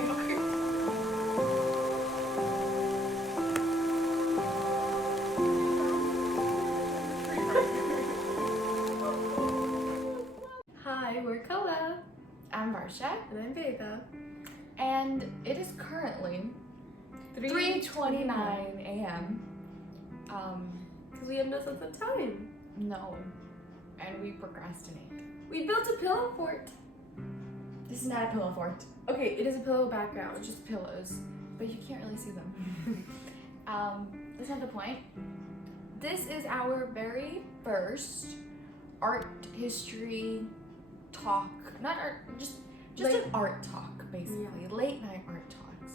doing art. Hi, we're Koa. I'm Varsha, And I'm Vega. and it is currently 3:29 a.m. Because we have no sense of time. No, and we procrastinate. We built a pillow fort. This is not a pillow fort. Okay, it is a pillow background. It's just pillows, but you can't really see them. That's not the point. This is our very first art history talk. Not art, just an art talk, basically. Yeah. Late night art talks.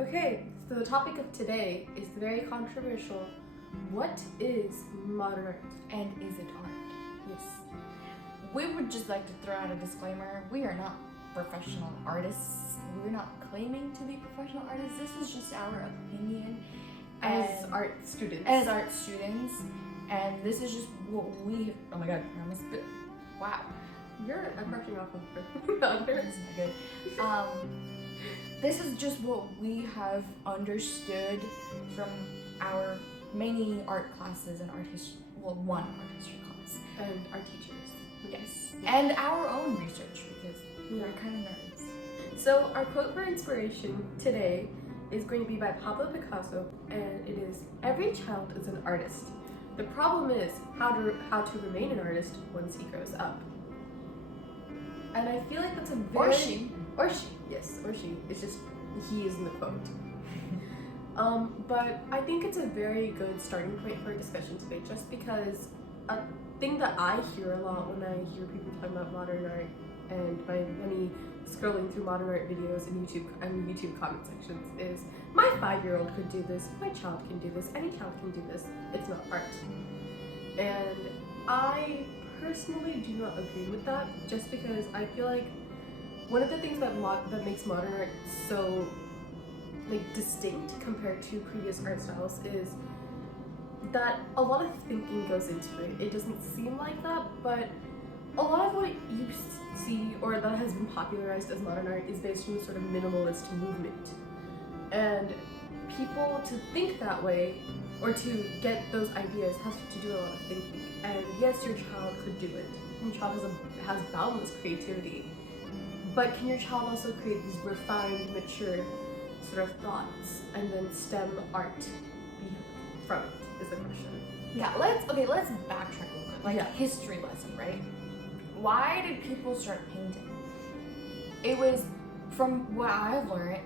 Okay, so the topic of today is very controversial. What is modern art? And is it art? Yes. We would just like to throw out a disclaimer. We are not professional artists. We're not claiming to be professional artists. This is just our opinion As art students. as art students. And this is just what we, oh my god, I almost spit. Wow. I'm brushing off of the others. This is not good. This is just what we have understood from our many art classes and art history, well, one art history class. And our teachers. Yes. And our own research, because we're kind of nerds. So our quote for inspiration today is going to be by Pablo Picasso, and it is, "Every child is an artist. The problem is how to remain an artist once he grows up." And I feel like that's a very... Or she. Or she, yes, or she. It's just, he is in the quote. But I think it's a very good starting point for a discussion today, just because a thing that I hear a lot when I hear people talking about modern art, and by many scrolling through modern art videos and YouTube comment sections, is my 5-year-old could do this, my child can do this, any child can do this, it's not art. And I personally do not agree with that, just because I feel like one of the things that makes modern art so distinct compared to previous art styles is that a lot of thinking goes into it. It doesn't seem like that, but a lot of what you see or that has been popularized as modern art is based on the sort of minimalist movement. And people to think that way or to get those ideas has to do a lot of thinking. And yes, your child could do it. Your child has boundless creativity. But can your child also create these refined, mature sort of thoughts and then stem art from it, is the question. Yeah, let's backtrack real quick. Yeah. History lesson, right? Why did people start painting? It was, from what I've learned,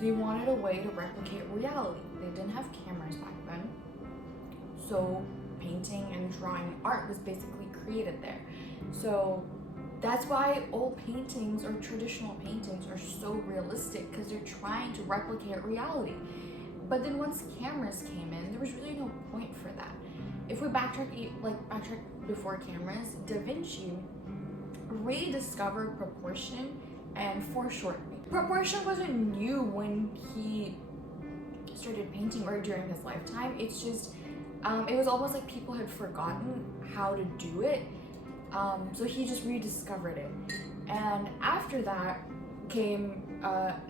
they wanted a way to replicate reality. They didn't have cameras back then. So painting and drawing art was basically created there. So that's why old paintings or traditional paintings are so realistic, because they're trying to replicate reality. But then once cameras came in, there was really no point for that. If we backtrack before cameras, Da Vinci rediscovered proportion and foreshortening. Proportion wasn't new when he started painting or during his lifetime. It's just, it was almost like people had forgotten how to do it. So he just rediscovered it. And after that came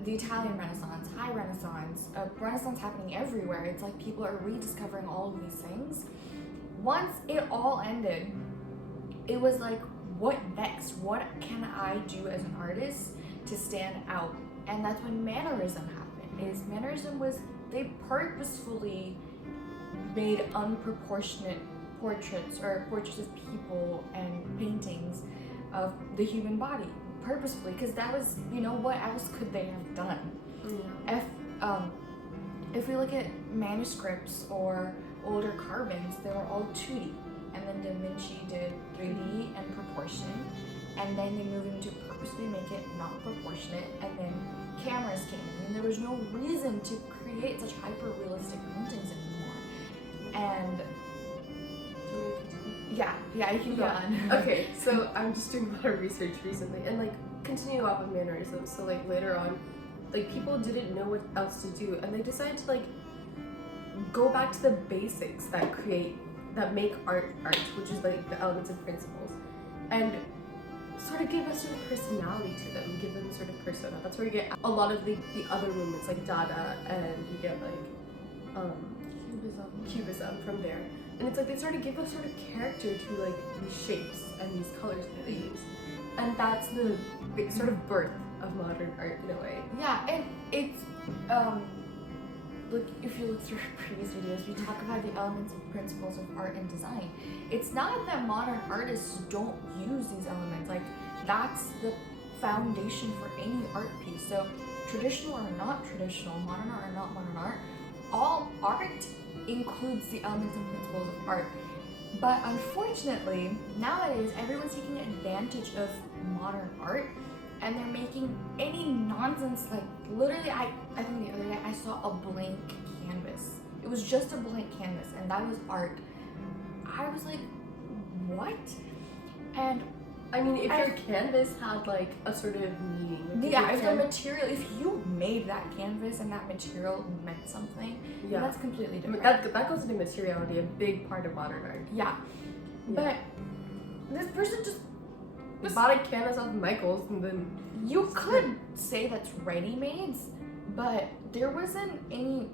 the Italian Renaissance, High Renaissance, Renaissance happening everywhere. It's like people are rediscovering all of these things. Once it all ended, it was like, what next? What can I do as an artist to stand out? And that's when mannerism happened. Mannerism was, they purposefully made unproportionate portraits of people and paintings of the human body purposefully, because that was, what else could they have done? Yeah. If we look at manuscripts or older carvings, they were all 2D, and then Da Vinci did 3D and proportion, and then they moved into purposely make it not proportionate, and then cameras came in, and there was no reason to create such hyper-realistic paintings anymore. And yeah, you can go on. Okay, so I'm just doing a lot of research recently, and continue off of mannerism. So later on, people didn't know what else to do, and they decided to go back to the basics that make art, which is the elements and principles. And sort of give a sort of personality to them, give them a sort of persona. That's where you get a lot of the other movements like Dada, and you get like Cubism from there. And it's like they sort of give a sort of character to like these shapes and these colors that they use. And that's the sort of birth of modern art in a way. Yeah, and it's look, if you look through previous videos, we talk about the elements and principles of art and design. It's not that modern artists don't use these elements. Like, that's the foundation for any art piece. So traditional or not traditional, modern art or not modern art, all art includes the elements and principles of art. But unfortunately, nowadays everyone's taking advantage of modern art, and they're making any nonsense. Like, literally, I think the other day I saw a blank canvas. It was just a blank canvas, and that was art. I was like, what? And I mean, if your canvas had like a sort of meaning. Yeah, if the material, if you made that canvas and that material meant something, yeah, that's completely different. That goes into materiality, a big part of modern art. Yeah. But this person just bought a canvas off Michael's, and then you could say that's ready-mades, but there wasn't any.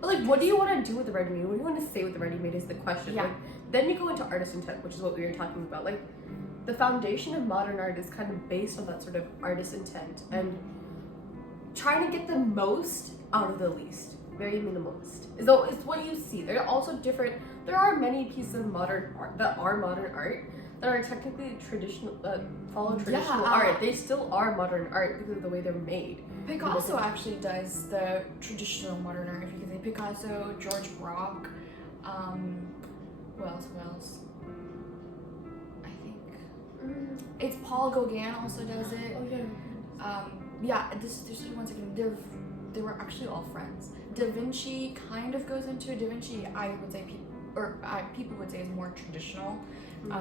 But like, what do you want to do with the ready-made? What do you want to say with the ready-made is the question. Yeah. Like, then you go into artist intent, which is what we were talking about. Like, the foundation of modern art is kind of based on that sort of artist intent and trying to get the most out of the least. Very minimalist. So it's what you see. There are also different. There are many pieces of modern art that are modern art that are technically traditional, follow traditional art. They still are modern art because of the way they're made. Picasso actually does the traditional modern art. If you can say Picasso, George Braque, who else? I think it's Paul Gauguin also does it. Oh yeah. This one second. They were actually all friends. Da Vinci kind of goes into it. Da Vinci, I would say, people would say is more traditional,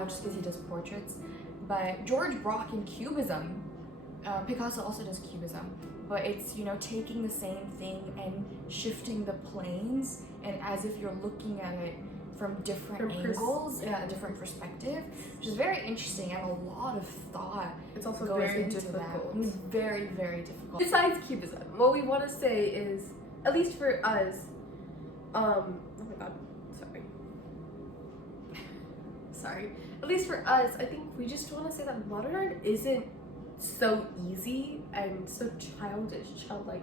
just because he does portraits. But George Braque in Cubism, Picasso also does Cubism, but it's, you know, taking the same thing and shifting the planes, and as if you're looking at it from different angles, a different perspective, which is very interesting, and a lot of thought. It's also goes very into difficult. That. It's very, very difficult. Besides Cubism, what we want to say is, at least for us, oh my god, sorry. At least for us, I think we just want to say that modern art isn't so easy and so childlike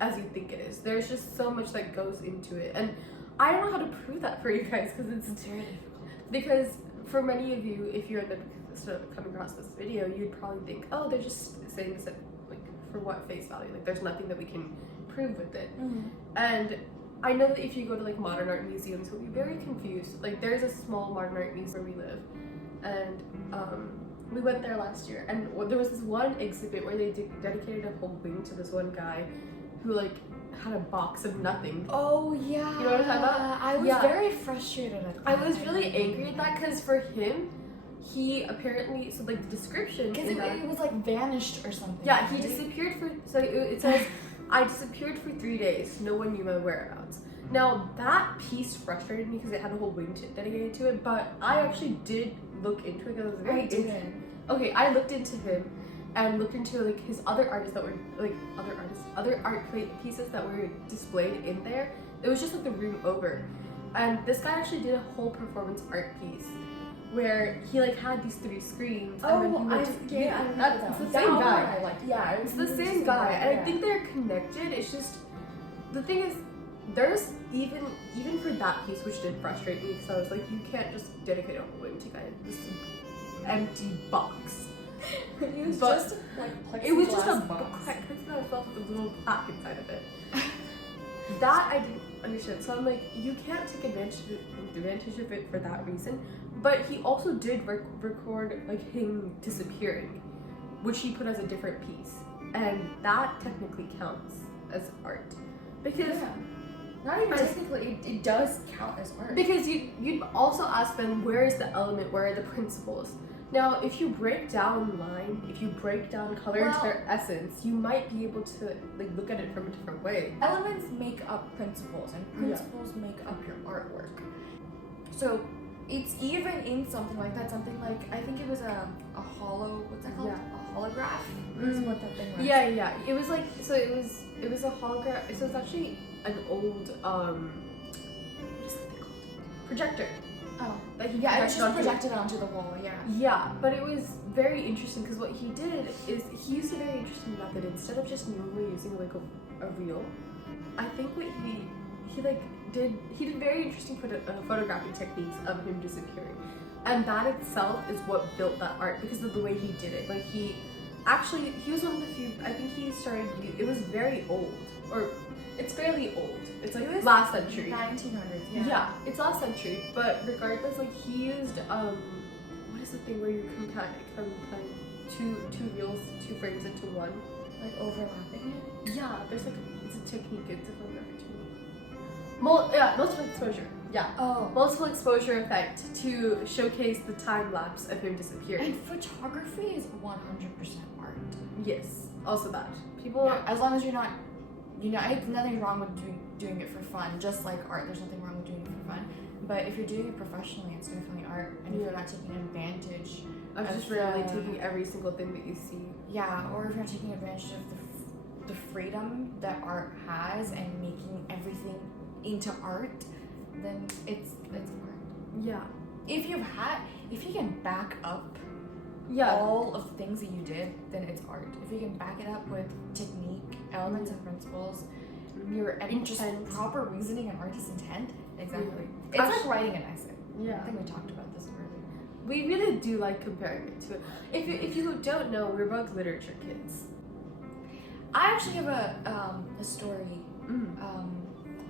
as you think it is. There's just so much that goes into it, and I don't know how to prove that for you guys because it's very difficult. Because for many of you, if you're coming across this video, you'd probably think, oh, they're just saying this like for what face value? Like, there's nothing that we can prove with it. And I know that if you go to like modern art museums, you'll be very confused. Like, there's a small modern art museum where we live, and we went there last year, and there was this one exhibit where they dedicated a whole wing to this one guy who like had a box of nothing. Oh yeah. You know what I'm talking about? I was very frustrated at that. I was really angry at that because for him, he apparently, so like the description, because it was like vanished or something. Yeah, he disappeared for, so it says, I disappeared for 3 days. No one knew my whereabouts. Now that piece frustrated me because it had a whole wing dedicated to it, but I actually did look into it because I was very interested. Okay, I looked into him and looked into like his other artists that were like other art pieces that were displayed in there. It was just like the room over, and this guy actually did a whole performance art piece where he like had these 3 screens. Oh, and then he went it's the same guy. It's the same guy, and I think they're connected. It's just the thing is, there's even for that piece, which did frustrate me because I was like, you can't just dedicate a whole wing to this empty box. It was just like it was just a box. Plexiglass with a little plaque inside of it. That I didn't understand. So I'm like, you can't take advantage of it for that reason. But he also did record like him disappearing, which he put as a different piece, and that technically counts as art because. Not even technically, it does count as art. Because you'd also ask them, where is the element, where are the principles? Now, if you break down line, if you break down color into their essence, you might be able to like look at it from a different way. Elements make up principles, and principles make up your artwork. So, it's even in something like that. Something like, I think it was a what's that called? Yeah. A holograph is what that thing was. Yeah. It was like, so it was a holograph. So it's actually an old what is that thing called? Projector. Oh. Like Yeah, it was just projected onto the wall, yeah. Yeah, but it was very interesting because what he did is he used a very interesting method. Instead of just normally using like a reel, I think what he did very interesting photography techniques of him disappearing, and that itself is what built that art because of the way he did it. Like he was one of the few. I think he started. It was very old, or it's fairly old. It's like last century. 1900s, yeah. Yeah, it's last century. But regardless, like he used what is the thing where you combine two reels, two frames into one? Like overlapping it? Yeah, there's like it's a technique. It's a photography technique. Multiple exposure. Yeah. Oh. Multiple exposure effect to showcase the time lapse of him disappearing. And photography is 100% art. Yes. Also that. People. Yeah, as long as you're not, it's nothing wrong with doing it for fun. Just like art, there's nothing wrong with doing it for fun. But if you're doing it professionally, it's definitely art. And if you're not taking advantage of just really taking every single thing that you see. Yeah, or if you're taking advantage of the freedom that art has and making everything into art, then it's art. Yeah. If you can back up all of the things that you did, then it's art. If you can back it up with technique, elements and principles, and just proper reasoning and artist intent, exactly. It's like writing an essay. Yeah. I think we talked about this earlier. We really do like comparing it to it. If you don't know, we're both literature kids. I actually have a story.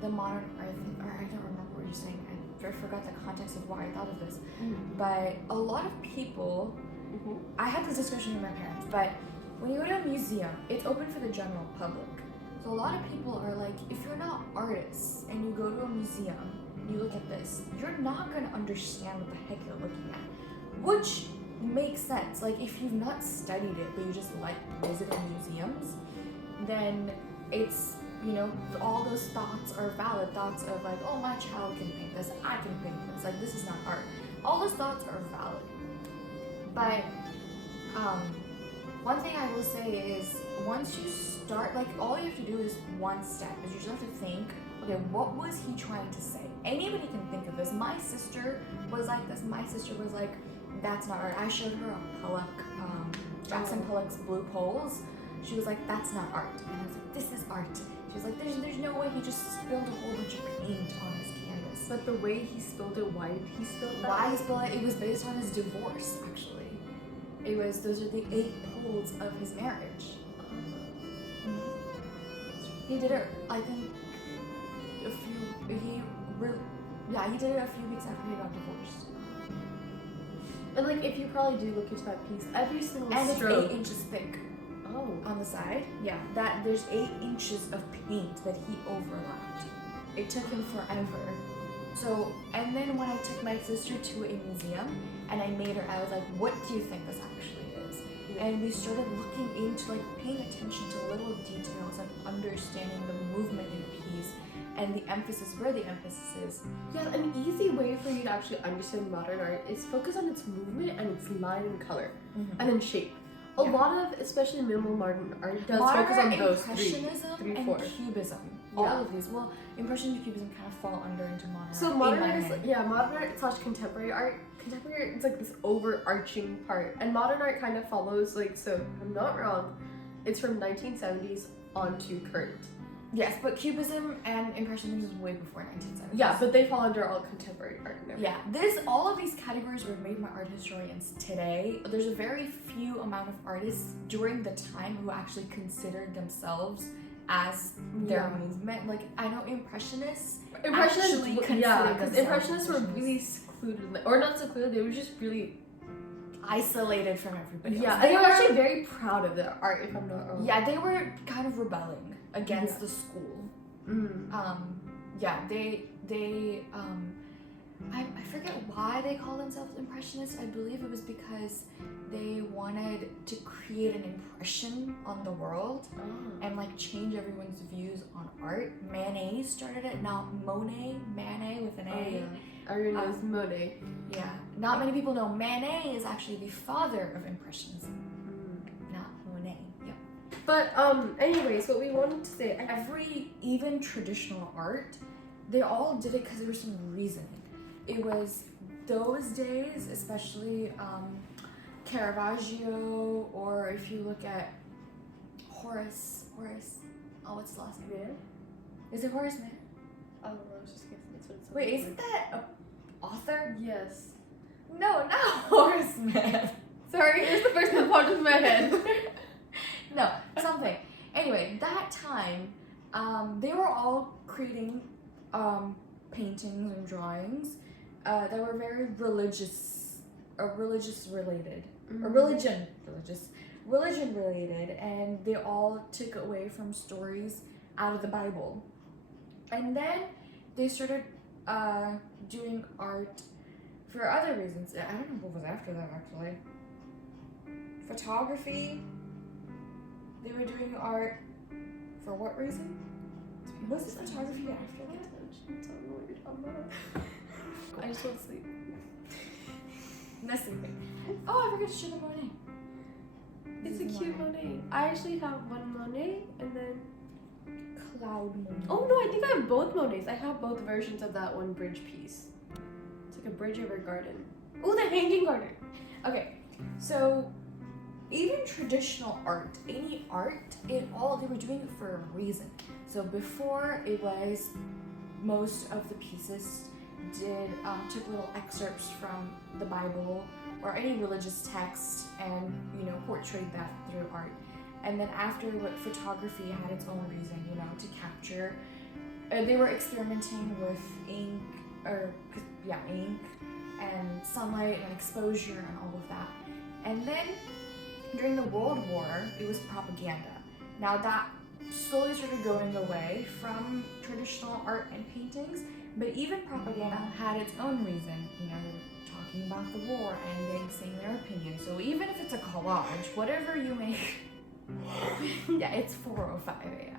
The modern art, or I don't remember what you're saying. I forgot the context of why I thought of this. But a lot of people, I had this discussion with my parents, but when you go to a museum, it's open for the general public. So a lot of people are like, if you're not artists and you go to a museum and you look at this, you're not going to understand what the heck you're looking at. Which makes sense. Like, if you've not studied it, but you just like visiting museums, then it's, all those thoughts are valid. Thoughts of like, oh, my child can paint this, I can paint this. Like, this is not art. All those thoughts are valid. But one thing I will say is, once you start, like, all you have to do is one step. Is you just have to think, okay, what was he trying to say? Anybody can think of this. My sister was like this. My sister was like, that's not art. I showed her a Pollock, Jackson Pollock's Blue Poles. She was like, that's not art. And I was like, this is art. She was like, there's no way he just spilled a whole bunch of paint on his canvas. But the way he spilled it, why did he spill it? Why he spilled it? It was based on his divorce, actually. Those are the 8 poles of his marriage. He did it, I think, he did it a few weeks after he got divorced. And like, if you probably do look into that piece, every single and stroke. it's 8 inches thick. Oh. On the side, yeah. There's 8 inches of paint that he overlapped. It took him forever. So, and then when I took my sister to a museum and I made her, I was like, what do you think this actually is? And we started looking into, like, paying attention to little details and understanding the movement in a piece and the emphasis, where the emphasis is. Yeah, an easy way for you to actually understand modern art is focus on its movement and its line and color, and then shape. A lot of, especially minimal modern art, does focus on those Impressionism three, and four. Cubism. All of these. Well, Impressionism and Cubism kind of fall under into modern art. So modern art is, modern art / contemporary art. Contemporary art, it's like this overarching part, and modern art kind of follows, like, so if I'm not wrong, it's from 1970s on to current. Yes, but Cubism and Impressionism is way before 1970s. Yeah, but they fall under all contemporary art and everything. Yeah, all of these categories were made by art historians today. There's a very few amount of artists during the time who actually considered themselves as their movement. Like, I know Impressionists actually considered because Impressionists were really secluded, or not secluded, they were just really isolated from everybody else. Yeah, and they were actually very proud of their art, if I'm not wrong. Yeah, they were kind of rebelling against the school. I forget why they call themselves Impressionists. I believe it was because they wanted to create an impression on the world and like change everyone's views on art. Manet started it, not Monet, Manet with an A. Oh, yeah. Everyone knows Monet. Yeah, not many people know Manet is actually the father of Impressionism, not Monet. Yep. But anyways, what we wanted to say, Every, even traditional art, they all did it because there was some reasoning. It was those days, especially Caravaggio, or if you look at Horace, oh, what's the last name? Man? Is it Horace Mann? I don't know, I was just guessing. That's what it's Wait, isn't that a author? Yes. No, not Horace Mann. Sorry, it was the first thing that popped into my head. No, something. Anyway, that time, they were all creating paintings and drawings that were very religious related, or religion related, and they all took away from stories out of the Bible. And then they started doing art for other reasons. I don't know what was after that, actually. Photography. They were doing art for what reason? Was it photography after that? I don't know what you're talking about. I just want to sleep. That's sleeping. Oh, I forgot to show the Monet. It's This a is cute Monet. I actually have one Monet and then... Cloud Monet. Oh no, I think I have both Monets. I have both versions of that one bridge piece. It's like a bridge over a garden. Oh, the hanging garden. Okay, so even traditional art, any art, they were doing it for a reason. So before, it was most of the pieces took little excerpts from the Bible or any religious text and portrayed that through art. And then after, photography had its own reason, to capture. They were experimenting with ink and sunlight and exposure and all of that. And then during the World War, it was propaganda. Now that slowly started going away from traditional art and paintings, but even propaganda had its own reason. They were talking about the war and they saying their opinion. So even if it's a collage, whatever you may, yeah, it's 4:05 a.m.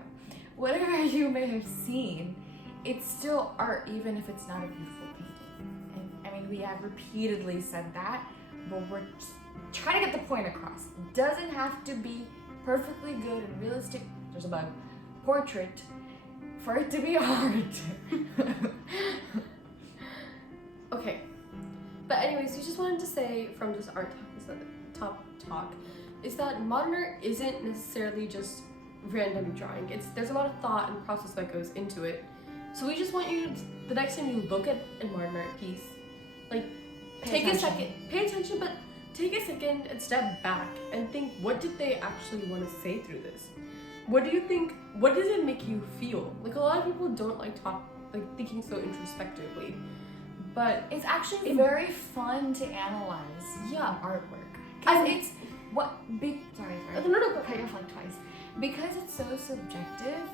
Whatever you may have seen, it's still art, even if it's not a beautiful painting. And I mean, we have repeatedly said that, but we're just trying to get the point across. It doesn't have to be perfectly good and realistic. There's a bug. Portrait for it to be art. Okay. But anyways, we just wanted to say from this art talk is that modern art isn't necessarily just random drawing. There's a lot of thought and process that goes into it. So we just want you to, the next time you look at a modern art piece, like pay a second and step back and think, what did they actually want to say through this? What do you think? What does it make you feel? Like, a lot of people don't like thinking so introspectively, but It's actually very fun to analyze artwork. Because it's No. cut you off like twice. Because it's so subjective,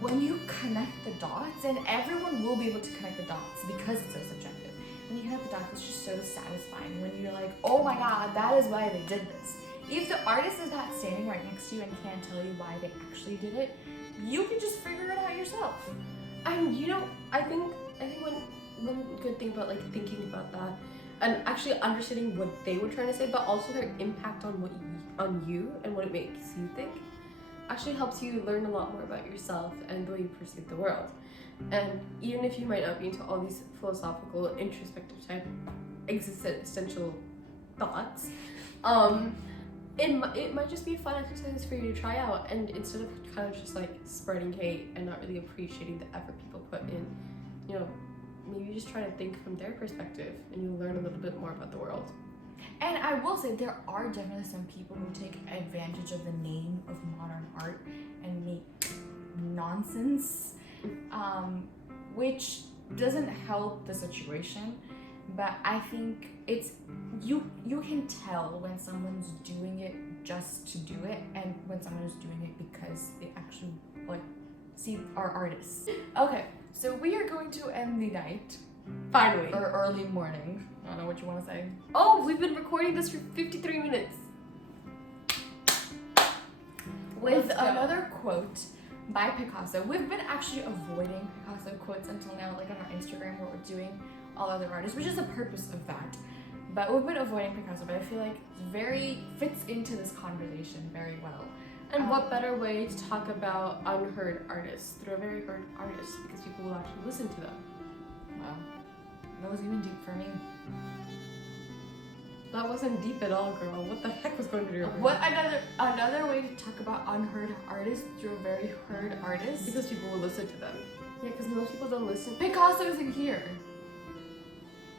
when you connect the dots, and everyone will be able to connect the dots because it's so subjective. When you connect the dots, it's just so satisfying when you're like, oh my god, that is why they did this. If the artist is not standing right next to you and can't tell you why they actually did it, you can just figure it out yourself. And I think one good thing about thinking about that and actually understanding what they were trying to say, but also their impact on you and what it makes you think, actually helps you learn a lot more about yourself and the way you perceive the world. And even if you might not be into all these philosophical, introspective type existential thoughts, it might just be a fun exercise for you to try out, and instead of kind of just spreading hate and not really appreciating the effort people put in, maybe you just try to think from their perspective and you learn a little bit more about the world. And I will say, there are definitely some people who take advantage of the name of modern art and make nonsense, which doesn't help the situation. But I think it's you can tell when someone's doing it just to do it, and when someone is doing it because they actually see our artists. Okay, so we are going to end the night Finally. Or early morning. I don't know what you want to say. Oh, we've been recording this for 53 minutes. With Let's go. another quote by Picasso. We've been actually avoiding Picasso quotes until now, like on our Instagram where we're doing all other artists, which is the purpose of that. But we've been avoiding Picasso, but I feel like it fits into this conversation very well. And what better way to talk about unheard artists through a very heard artist, because people will actually listen to them. Wow. That was even deep for me. That wasn't deep at all, girl. What the heck was going through your brain? What another way to talk about unheard artists through a very heard artist? Because people will listen to them. Yeah, because most people don't listen. Picasso isn't here.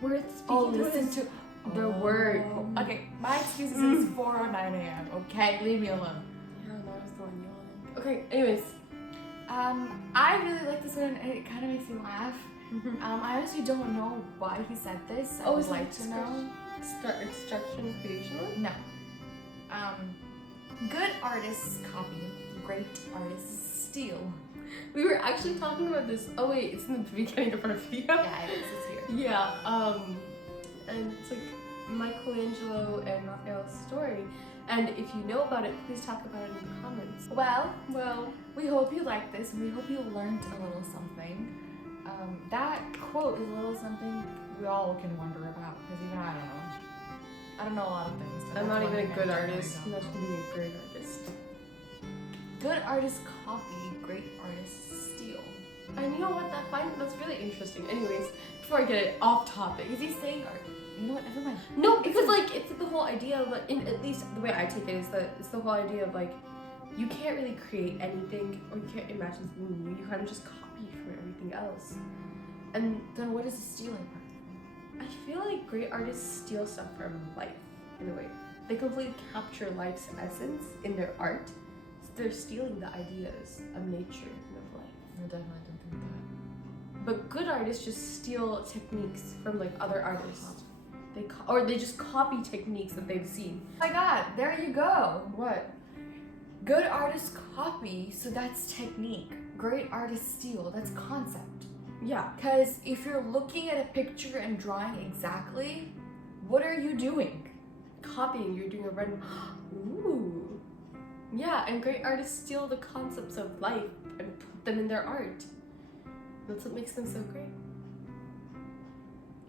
We're speaking listen to the word. Okay, my excuse is it's 4:09 a.m. Okay, leave me alone. Yeah, that was the one yawning. Okay, anyways. I really like this one, and it kind of makes me laugh. I honestly don't know why he said this. I would like to know. Extraction creation one? No. Good artists copy, great artists steal. We were actually talking about this. Oh wait, it's in the beginning of our video. Yeah, it is. It's here. Yeah. And it's like Michelangelo and Raphael's story. And if you know about it, please talk about it in the comments. Well, we hope you liked this, and we hope you learned a little something. That quote is a little something we all can wonder about, because even I don't know a lot of things. but I'm that's not one even a thing I good definitely artist. I'm don't. not even being a great artist. Good artists copy, great artists steal. And you know what? That's really interesting. Anyways, before I get it off topic. Is he saying art? You know what? Never mind. No, because like it's the whole idea of like, at least the way I take it is that it's the whole idea of like you can't really create anything or you can't imagine something new. You kind of just copy from everything else. And Then what is the stealing part? I feel like great artists steal stuff from life in a way. They completely capture life's essence in their art. So they're stealing the ideas of nature and of life. I definitely don't think that. But good artists just steal techniques from like other artists. They just copy techniques that they've seen. Oh my god, there you go. What? Good artists copy, so that's technique. Great artists steal, that's concept. Yeah. Because if you're looking at a picture and drawing exactly, what are you doing? Copying, you're doing a random. Ooh. Yeah, and great artists steal the concepts of life and put them in their art. That's what makes them so great.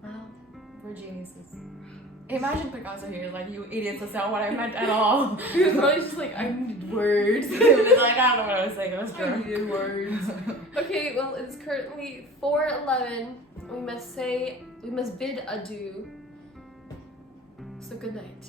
Wow, we're geniuses. Imagine Picasso here, like, you idiots, that's not what I meant at all. He was probably just like, I need words. He was like, I don't know what I was saying, it was I drunk. needed words. Okay, well, it's currently 4:11. We must bid adieu. So good night.